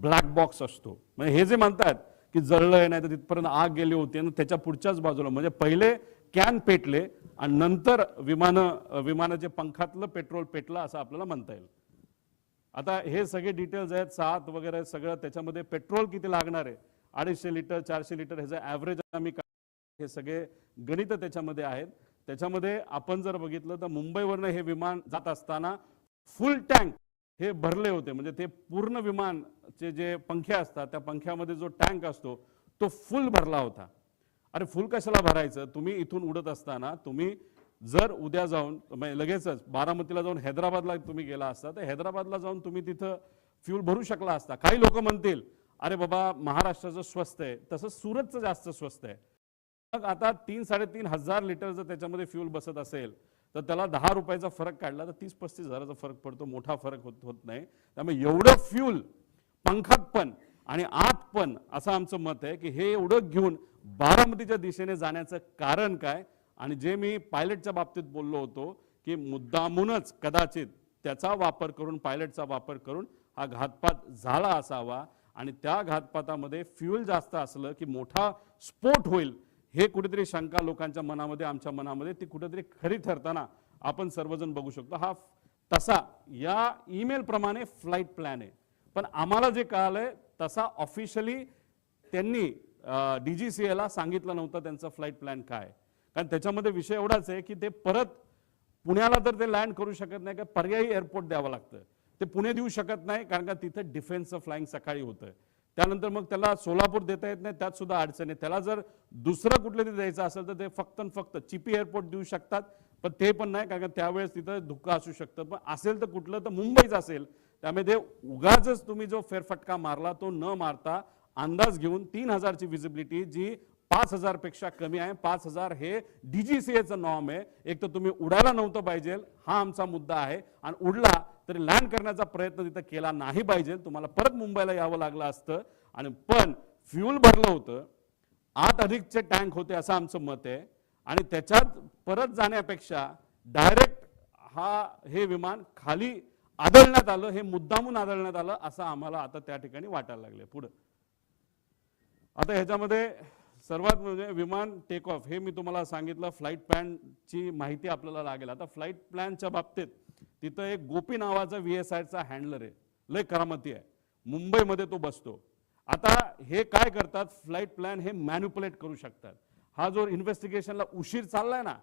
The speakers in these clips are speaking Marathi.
ब्लॅक बॉक्स असतो. म्हणजे हे जे म्हणतात की जळलंय नाही तर तिथपर्यंत आग गेली होती आणि त्याच्या पुढच्याच बाजूला म्हणजे पहिले कॅन पेटले आणि नंतर विमानाच्या पंखातलं पेट्रोल पेटलं असं आपल्याला म्हणता येईल. आता हे सगळे डिटेल्स आहेत, सात वगैरे सगळं, त्याच्यामध्ये पेट्रोल किती लागणार आहे, 250 लिटर 400 लिटर ह्याचं ॲव्हरेज आम्ही हे सगळे गणित त्याच्यामध्ये आहेत. त्याच्यामध्ये आपण जर बघितलं तर मुंबईवरनं हे विमान जात असताना फुल टँक हे भरले होते. म्हणजे ते पूर्ण विमानचे जे पंखे असतात त्या पंख्यामध्ये जो टँक असतो तो फुल भरला होता. अरे फुल कशाला भरायचं, तुम्ही इथून उडत असताना तुम्ही जर उद्या जाऊन लगेचच बारामतीला जाऊन हैदराबादला तुम्ही गेला असता तर हैदराबादला जाऊन तुम्ही तिथं फ्यूल भरू शकला असता. काही लोक म्हणतील अरे बाबा महाराष्ट्राचं स्वस्त आहे, तसं सुरतचं जास्त स्वस्त आहे. मग आता 3-3.5 हजार लिटर जर त्याच्यामध्ये फ्यूल बसत असेल तर त्याला 10 रुपयाचा फरक काढला तर 30-35 हजाराचा फरक पडतो, मोठा फरक होत नाही. त्यामुळे एवढं फ्यूल पंखात पण आणि आत पण असं आमचं मत आहे की हे एवढं घेऊन बारामतीच्या दिशेने जाण्याचं कारण काय. आणि जे मी पायलटच्या बाबतीत बोललो होतो की मुद्दामूनच कदाचित त्याचा वापर करून, पायलटचा वापर करून हा घातपात झाला असावा आणि त्या घातपातामध्ये फ्यूल जास्त असलं की मोठा स्फोट होईल हे कुठेतरी शंका लोकांच्या मनामध्ये, आमच्या मनामध्ये ती कुठेतरी खरी ठरताना आपण सर्वजण बघू शकतो. हा तसा या ईमेल प्रमाणे फ्लाईट प्लॅन आहे, पण आम्हाला जे कळालंय तसा ऑफिशियली त्यांनी DGCA सांगितलं नव्हतं त्यांचा फ्लाईट प्लॅन काय. कारण त्याच्यामध्ये विषय एवढाच आहे की ते परत पुण्याला तर ते लँड करू शकत नाही, का पर्यायी एअरपोर्ट द्यावं लागतं. ते पुणे देऊ शकत नाही कारण का तिथं डिफेन्सचं फ्लाइंग सकाळी होतं. त्यानंतर मग त्याला सोलापूर देता येत नाही, त्यात सुद्धा अडचण आहे. त्याला जर दुसरं कुठलं तरी द्यायचं असेल तर ते फक्त चिपी एअरपोर्ट देऊ शकतात, पण ते पण नाही कारण त्यावेळेस तिथं धुक्का असू शकतं. पण असेल तर कुठलं तर मुंबईच असेल. त्यामुळे ते उगाच तुम्ही जो फेरफटका मारला तो न मारता अंदाज घेऊन 3000ची विजिबिलिटी जी 5000 पेक्षा कमी आहे. 5000 हे DGCAचं नॉर्म आहे. एक तर तुम्ही उडायला नव्हतं पाहिजे हा आमचा मुद्दा आहे, आणि उडला तरी लँड करण्याचा प्रयत्न तिथं केला नाही पाहिजे. तुम्हाला परत मुंबईला यावं लागलं असतं. आणि पण फ्यूल भरलं होतं, आत अधिकचे टँक होते असं आमचं मत आहे. आणि त्याच्यात परत जाण्यापेक्षा डायरेक्ट हे विमान खाली आदळण्यात आलं, हे मुद्दामून आदळण्यात आलं असं आम्हाला आता त्या ठिकाणी वाटायला लागले. पुढे आता ह्याच्यामध्ये सर्वात म्हणजे विमान टेक ऑफ हे मी तुम्हाला सांगितलं. फ्लाईट प्लॅनची माहिती आपल्याला लागेल. आता फ्लाईट प्लॅनच्या बाबतीत तिथं एक गोपी नावाचा VSIचा हँडलर आहे, लय करामती आहे, मुंबईमध्ये तो बसतो. आता हे काय करतात, फ्लाईट प्लॅन हे मॅन्युपुलेट करू शकतात. हा जो इन्व्हेस्टिगेशनला उशीर चाललाय ना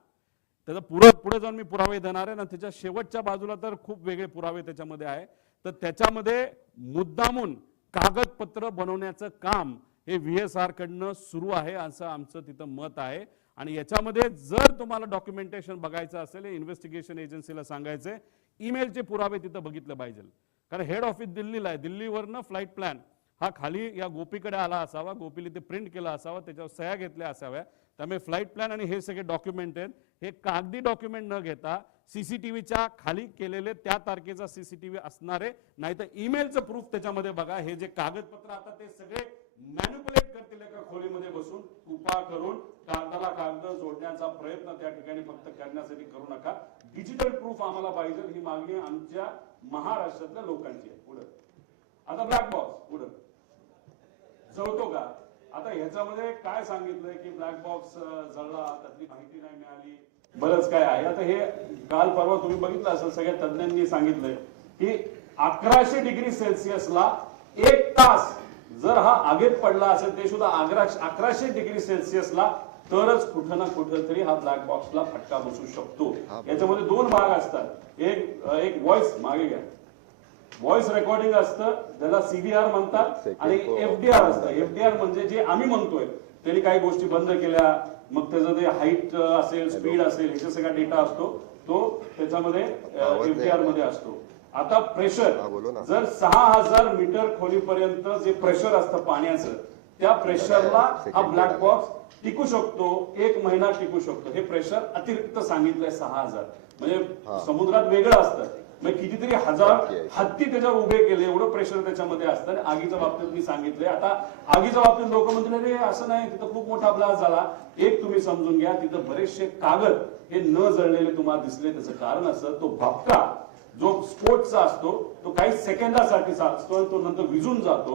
त्याचा पुढे जाऊन मी पुरावे देणार आहे ना, त्याच्या शेवटच्या बाजूला तर खूप वेगळे पुरावे त्याच्यामध्ये आहे. तर त्याच्यामध्ये मुद्दामून कागदपत्र बनवण्याचं काम हे VSR कडनं सुरू आहे असं आमचं तिथं मत आहे. आणि याच्यामध्ये जर तुम्हाला डॉक्युमेंटेशन बघायचं असेल, इन्व्हेस्टिगेशन एजन्सीला सांगायचे ईमेलचे पुरावे तिथं बघितले पाहिजे. कारण हेड ऑफिस दिल्लीला आहे, दिल्लीवरनं फ्लाईट प्लॅन हा खाली या गोपीकडे आला असावा, गोपीने ते प्रिंट केला असावा, त्याच्यावर सह्या घेतल्या असाव्या. त्यामुळे फ्लाईट प्लॅन आणि हे सगळे डॉक्युमेंट आहेत हे कागदी डॉक्युमेंट न घेता CCTVच्या खाली केलेले त्या तारखेचा CCTV असणारे, नाही तर ईमेलचं प्रूफ त्याच्यामध्ये बघा. हे जे कागदपत्र आता ते सगळे मॅन्युपुलेट करतील एका खोलीमध्ये बसून, कृपा करून कागदाला कागद जोडण्याचा प्रयत्न त्या ठिकाणी फक्त करण्यासाठी करू नका. डिजिटल प्रूफ आम्हाला पाहिजे, ही मागणी आमच्या महाराष्ट्रातल्या लोकांची आहे. पुढे आता ब्लॅक बॉक्स पुढे जळतो का. आता ह्याच्यामध्ये काय सांगितलंय की ब्लॅक बॉक्स जळला, त्यातली माहिती नाही मिळाली, बरंच काय आहे. आता हे काल परवा तुम्ही बघितलं असेल, सगळ्या तज्ञांनी सांगितलंय की 1100 डिग्री सेल्सिअसला 1 तास जर हा आगीत पडला असेल, ते सुद्धा 1100 डिग्री सेल्सिअसला, तरच कुठं ना कुठं तरी हा ब्लॅक बॉक्सला फटका बसू शकतो. याच्यामध्ये 2 भाग असतात. एक व्हॉइस मागे घ्या, व्हॉइस रेकॉर्डिंग असतं त्याला CVR म्हणतात, आणि FDR असतं. FDR म्हणजे जे आम्ही म्हणतोय त्यांनी काही गोष्टी बंद केल्या, मग त्याचं ते हाईट असेल, स्पीड असेल, ह्याचा सगळा डेटा असतो, तो त्याच्यामध्ये FDR मध्ये असतो. आता प्रेशर जर 6000 मीटर खोलीपर्यंत जे प्रेशर असतं पाण्याचं, त्या प्रेशरला हा ब्लॅक बॉक्स टिकू शकतो, 1 महिना टिकू शकतो. हे प्रेशर अतिरिक्त सांगितलंय 6000. म्हणजे समुद्रात वेगळं असतं, म्हणजे कितीतरी हजार हत्ती त्याच्यावर उभे केले, एवढं प्रेशर त्याच्यामध्ये असतं. आणि आगीच्या बाबतीत मी सांगितलंय. आता आगीच्या बाबतीत लोक म्हणतील रे असं नाही, तिथं खूप मोठा ब्लास्ट झाला. एक तुम्ही समजून घ्या, तिथं बरेचसे कागद हे न जळलेले तुम्हाला दिसले. त्याचं कारण असं, तो भपका जो स्फोटचा असतो तो काही सेकंदासाठी असतो, तो नंतर विझून जातो.